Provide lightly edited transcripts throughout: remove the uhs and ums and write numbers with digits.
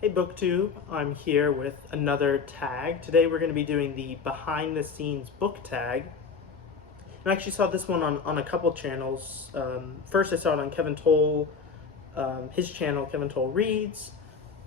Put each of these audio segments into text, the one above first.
Hey BookTube, I'm here with another tag. Today we're going to be doing the behind the scenes book tag. And I actually saw this one on a couple channels. First I saw it on Kevin Toll, his channel, Kevin Toll Reads,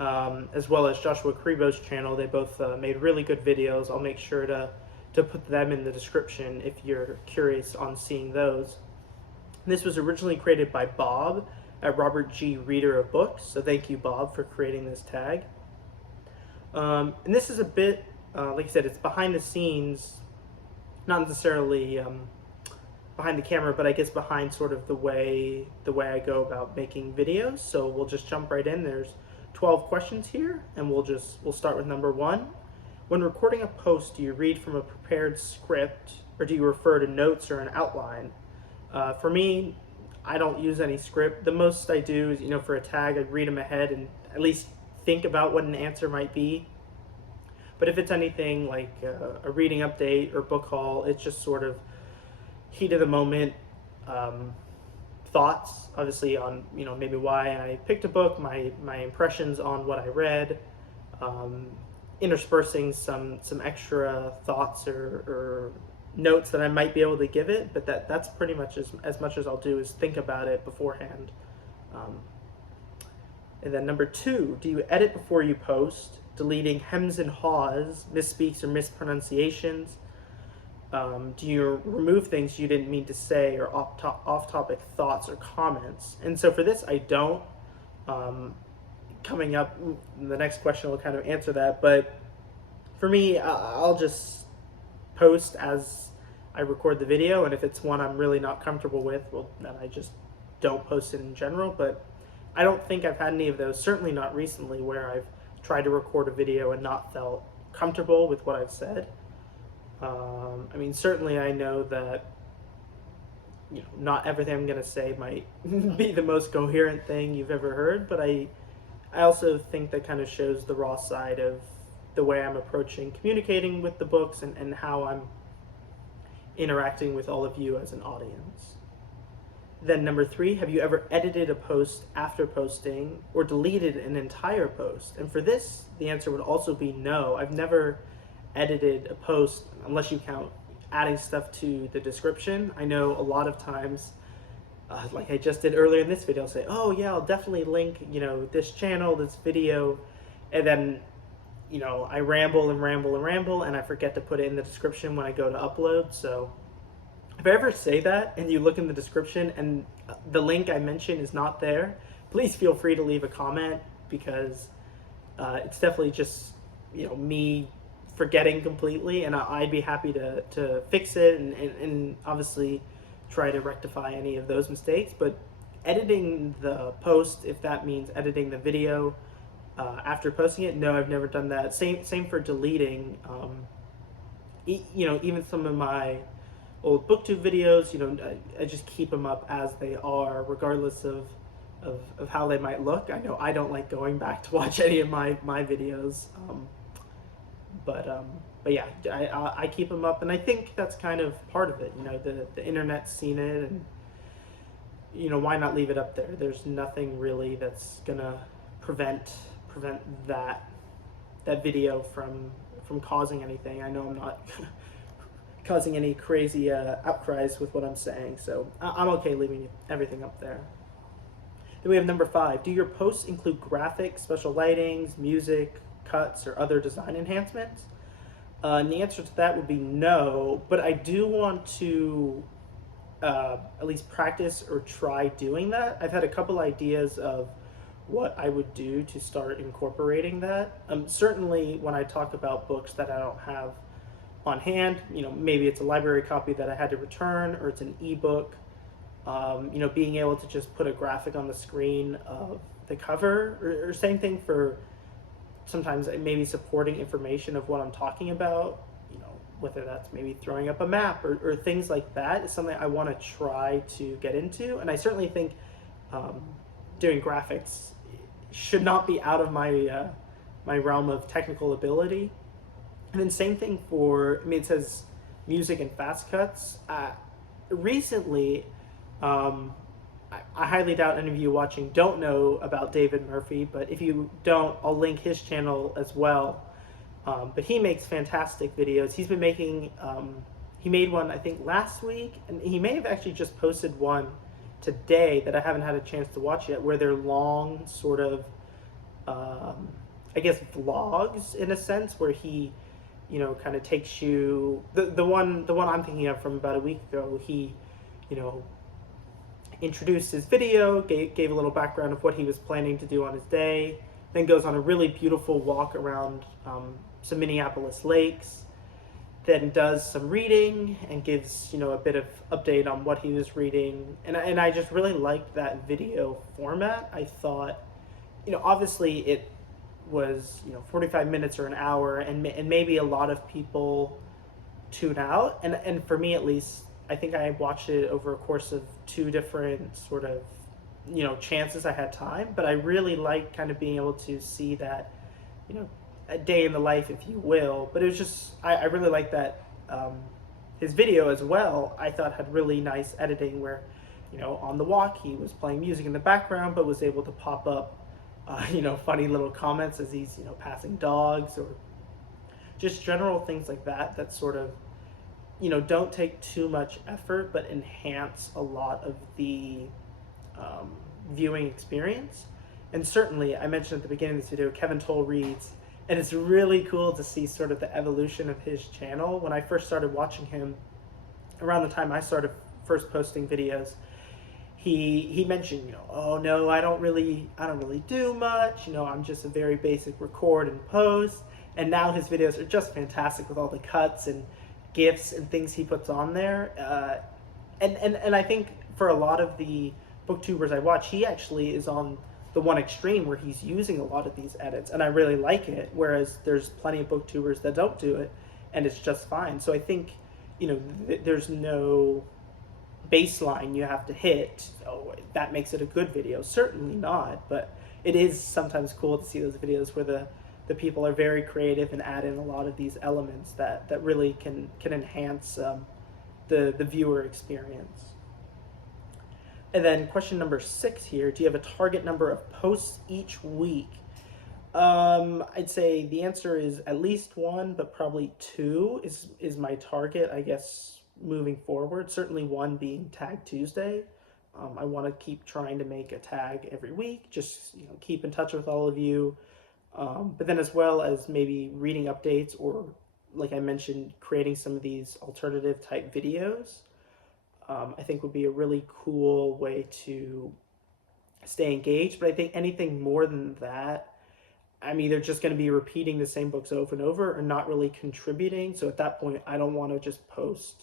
as well as Joshua Kribo's channel. They both made really good videos. I'll make sure to put them in the description if you're curious on seeing those. And this was originally created by Bob at Robert G. Reader of Books, so thank you, Bob, for creating this tag. And this is a bit, like I said, it's behind the scenes, not necessarily behind the camera, but I guess behind sort of the way I go about making videos. So we'll just jump right in. There's 12 questions here, and we'll start with number 1. When recording a post, do you read from a prepared script, or do you refer to notes or an outline? For me, I don't use any script. The most I do is, for a tag, I'd read them ahead and at least think about what an answer might be. But if it's anything like a reading update or book haul, it's just sort of heat of the moment thoughts, obviously on, maybe why I picked a book, my impressions on what I read, interspersing some extra thoughts or notes that I might be able to give it, but that's pretty much as much as I'll do is think about it beforehand. And then number 2, do you edit before you post, deleting hems and haws, misspeaks or mispronunciations? Do you remove things you didn't mean to say or off-topic thoughts or comments? And so for this, I don't. Coming up, the next question will kind of answer that, but for me, I'll just post as I record the video, and if it's one I'm really not comfortable with, well, then I just don't post it in general. But I don't think I've had any of those, certainly not recently, where I've tried to record a video and not felt comfortable with what I've said. I mean, certainly I know that not everything I'm going to say might be the most coherent thing you've ever heard, but I also think that kind of shows the raw side of the way I'm approaching communicating with the books and how I'm interacting with all of you as an audience. Then number 3, have you ever edited a post after posting or deleted an entire post? And for this, the answer would also be no. I've never edited a post unless you count adding stuff to the description. I know a lot of times, like I just did earlier in this video, I'll say, oh yeah, I'll definitely link, this channel, this video, and then I ramble and ramble and ramble, and I forget to put it in the description when I go to upload. So if I ever say that and you look in the description and the link I mentioned is not there, please feel free to leave a comment, because it's definitely just me forgetting completely, and I'd be happy to fix it and obviously try to rectify any of those mistakes. But editing the post, if that means editing the video after posting it, no, I've never done that. Same for deleting. Even some of my old booktube videos, I just keep them up as they are, regardless of how they might look. I know I don't like going back to watch any of my videos, but yeah, I keep them up, and I think that's kind of part of it. The internet's seen it, and why not leave it up there? There's nothing really that's gonna prevent that video from causing anything. I know I'm not causing any crazy outcries with what I'm saying, so I'm okay leaving everything up there. Then we have number 5. Do your posts include graphics, special lightings, music, cuts, or other design enhancements? And the answer to that would be no, but I do want to at least practice or try doing that. I've had a couple ideas of what I would do to start incorporating that. Certainly when I talk about books that I don't have on hand, maybe it's a library copy that I had to return, or it's an ebook, being able to just put a graphic on the screen of the cover, or same thing for sometimes maybe supporting information of what I'm talking about, whether that's maybe throwing up a map or things like that, is something I want to try to get into. And I certainly think doing graphics should not be out of my my realm of technical ability. And then same thing for, it says music and fast cuts. Recently, I highly doubt any of you watching don't know about David Murphy, but if you don't, I'll link his channel as well. But he makes fantastic videos. He's been making, he made one I think last week, and he may have actually just posted one today that I haven't had a chance to watch yet, where they're long sort of, I guess, vlogs in a sense, where he, kind of takes you, the one I'm thinking of from about a week ago, he, you know, introduced his video, gave a little background of what he was planning to do on his day, then goes on a really beautiful walk around some Minneapolis lakes, then does some reading and gives a bit of update on what he was reading, and I just really liked that video format. I thought, obviously it was 45 minutes or an hour, and maybe a lot of people tune out, and for me at least, I think I watched it over a course of two different sort of chances I had time, but I really like kind of being able to see that a day in the life, if you will. But it was just, I really like that his video as well, I thought had really nice editing where on the walk he was playing music in the background but was able to pop up funny little comments as he's passing dogs, or just general things like that that sort of don't take too much effort but enhance a lot of the viewing experience. And certainly, I mentioned at the beginning of this video, Kevin Toll reads, and it's really cool to see sort of the evolution of his channel. When I first started watching him, around the time I started first posting videos, he mentioned, oh no, I don't really do much. I'm just a very basic record and post. And now his videos are just fantastic with all the cuts and GIFs and things he puts on there. And I think for a lot of the booktubers I watch, he actually is on the one extreme where he's using a lot of these edits, and I really like it, whereas there's plenty of booktubers that don't do it and it's just fine. So I think there's no baseline you have to hit, oh, that makes it a good video. Certainly not, but it is sometimes cool to see those videos where the people are very creative and add in a lot of these elements that really can enhance the viewer experience. And then question number 6 here, do you have a target number of posts each week? I'd say the answer is at least 1, but probably 2 is my target, I guess, moving forward. Certainly 1 being Tag Tuesday. I want to keep trying to make a tag every week, just keep in touch with all of you. But then as well as maybe reading updates, or like I mentioned, creating some of these alternative type videos. I think would be a really cool way to stay engaged. But I think anything more than that, I'm either just going to be repeating the same books over and over or not really contributing. So at that point, I don't want to just post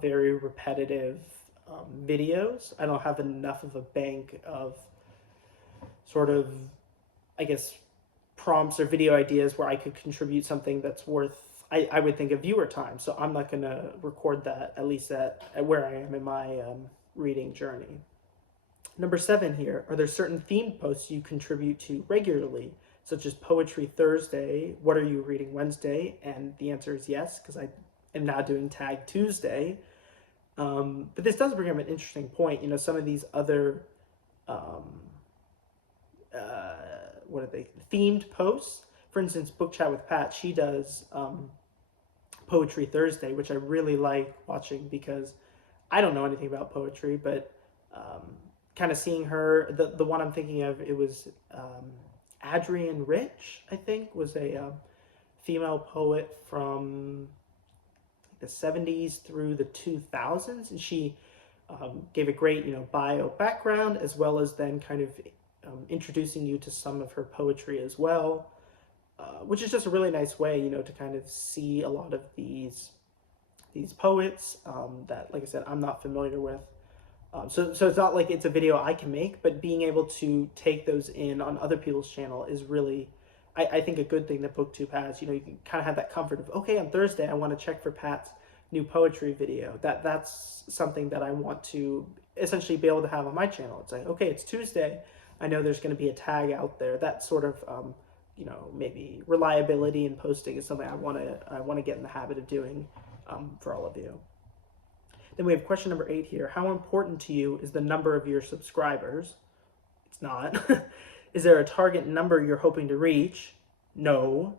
very repetitive videos. I don't have enough of a bank of sort of, I guess, prompts or video ideas where I could contribute something that's worth, I would think, a viewer time. So I'm not going to record that, at least at where I am in my reading journey. Number 7 here, are there certain themed posts you contribute to regularly, such as Poetry Thursday, What Are You Reading Wednesday? And the answer is yes, because I am now doing Tag Tuesday. But this does bring up an interesting point. Some of these other what are they, themed posts, for instance, Book Chat with Pat, she does Poetry Thursday, which I really like watching because I don't know anything about poetry, but kind of seeing her, the one I'm thinking of, it was Adrienne Rich, I think, was a female poet from the 70s through the 2000s, and she gave a great bio background, as well as then kind of introducing you to some of her poetry as well, which is just a really nice way, to kind of see a lot of these poets that, like I said, I'm not familiar with. So it's not like it's a video I can make, but being able to take those in on other people's channel is really, I think, a good thing that BookTube has. You can kind of have that comfort of, okay, on Thursday I want to check for Pat's new poetry video. That's something that I want to essentially be able to have on my channel. It's like, okay, it's Tuesday, I know there's going to be a tag out there. That sort of maybe reliability in posting is something I want to get in the habit of doing for all of you. Then we have question number 8 here. How important to you is the number of your subscribers? It's not. Is there a target number you're hoping to reach? No.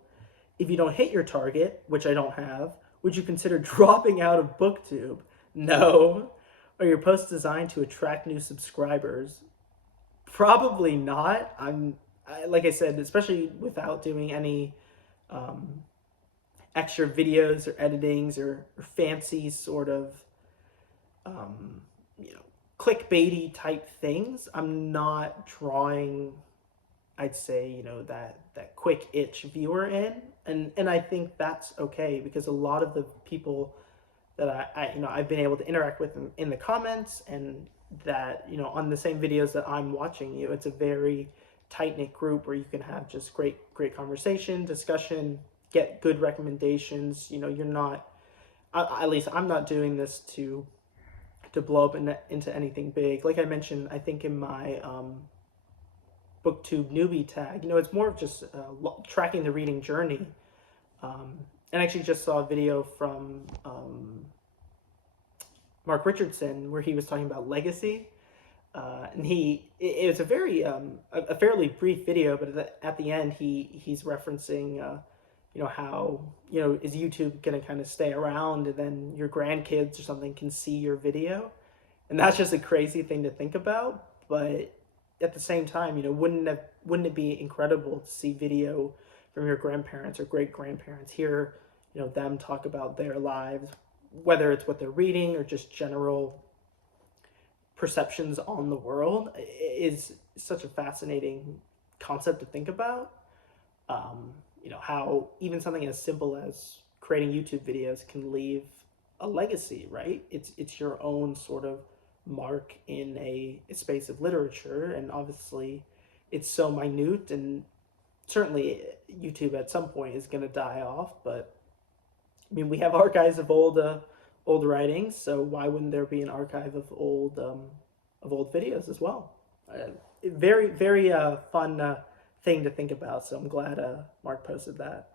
If you don't hit your target, which I don't have, would you consider dropping out of BookTube? No. Are your posts designed to attract new subscribers? Probably not. Like I said, especially without doing any extra videos or editings or fancy sort of um, you know, clickbaity type things. I'm not drawing, I'd say, that quick itch viewer in, and I think that's okay, because a lot of the people that I've been able to interact with in the comments, and that on the same videos that I'm watching, it's a very tight knit group where you can have just great conversation, discussion, get good recommendations. You're not, at least I'm not doing this to blow up into anything big. Like I mentioned, I think in my booktube newbie tag, it's more of just tracking the reading journey. And I actually just saw a video from Mark Richardson where he was talking about legacy. And it was a very a fairly brief video, but at the end he's referencing how is YouTube gonna kind of stay around, and then your grandkids or something can see your video, and that's just a crazy thing to think about. But at the same time, wouldn't it be incredible to see video from your grandparents or great grandparents, hear them talk about their lives, whether it's what they're reading or just general perceptions on the world, is such a fascinating concept to think about. How even something as simple as creating YouTube videos can leave a legacy, right? It's your own sort of mark in a space of literature, and obviously it's so minute, and certainly YouTube at some point is going to die off, but I mean, we have archives of old writings, so why wouldn't there be an archive of old videos as well? Very very fun thing to think about, so I'm glad Mark posted that.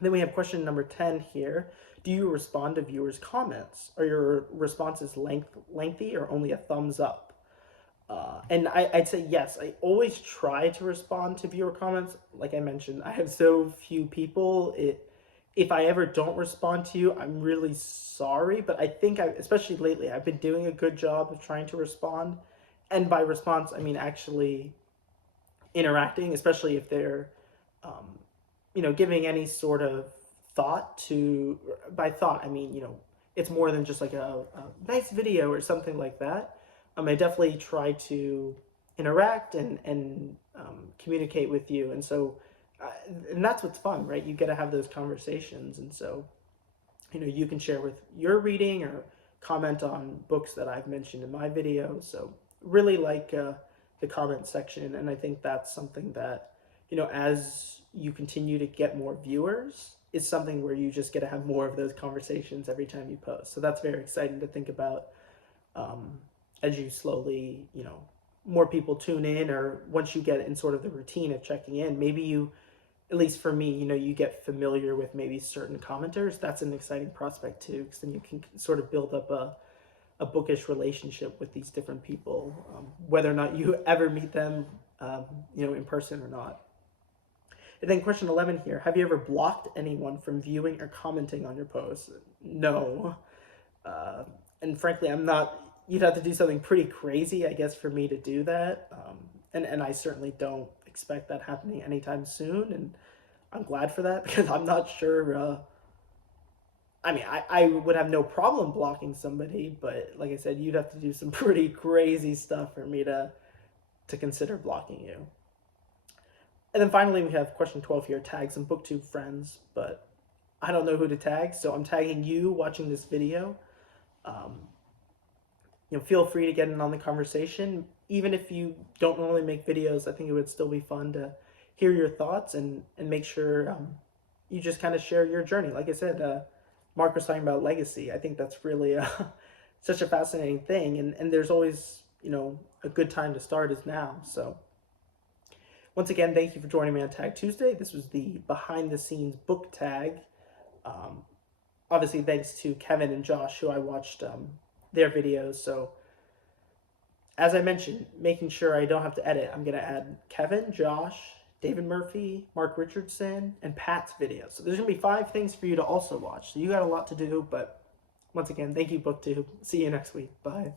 Then we have question number 10 here. Do you respond to viewers' comments? Are your responses lengthy or only a thumbs up? And I'd say yes. I always try to respond to viewer comments. Like I mentioned, I have so few people. If I ever don't respond to you, I'm really sorry. But I think, especially lately, I've been doing a good job of trying to respond. And by response, I mean actually interacting, especially if they're, giving any sort of thought to. By thought, I mean, it's more than just like a nice video or something like that. I definitely try to interact and communicate with you, and so and that's what's fun, right? You get to have those conversations, and so you can share with your reading or comment on books that I've mentioned in my video. So really like the comment section, and I think that's something that as you continue to get more viewers, is something where you just get to have more of those conversations every time you post. So that's very exciting to think about. As you slowly, more people tune in, or once you get in sort of the routine of checking in, maybe you, at least for me, you get familiar with maybe certain commenters. That's an exciting prospect too, because then you can sort of build up a bookish relationship with these different people, whether or not you ever meet them, in person or not. And then question 11 here, have you ever blocked anyone from viewing or commenting on your posts? No. And frankly, I'm not. You'd have to do something pretty crazy, I guess, for me to do that. And I certainly don't expect that happening anytime soon. And I'm glad for that, because I'm not sure. I would have no problem blocking somebody, but like I said, you'd have to do some pretty crazy stuff for me to consider blocking you. And then finally, we have question 12 here, tag some booktube friends, but I don't know who to tag, so I'm tagging you watching this video. Feel free to get in on the conversation. Even if you don't normally make videos, I think it would still be fun to hear your thoughts and make sure you just kind of share your journey. Like I said, Mark was talking about legacy. I think that's really such a fascinating thing, and there's always, a good time to start is now. So once again, thank you for joining me on Tag Tuesday. This was the behind the scenes book tag. Obviously, thanks to Kevin and Josh, who I watched their videos. So as I mentioned, making sure I don't have to edit, I'm going to add Kevin, Josh, David Murphy, Mark Richardson, and Pat's videos. So there's going to be 5 things for you to also watch. So you got a lot to do, but once again, thank you, BookTube. See you next week. Bye.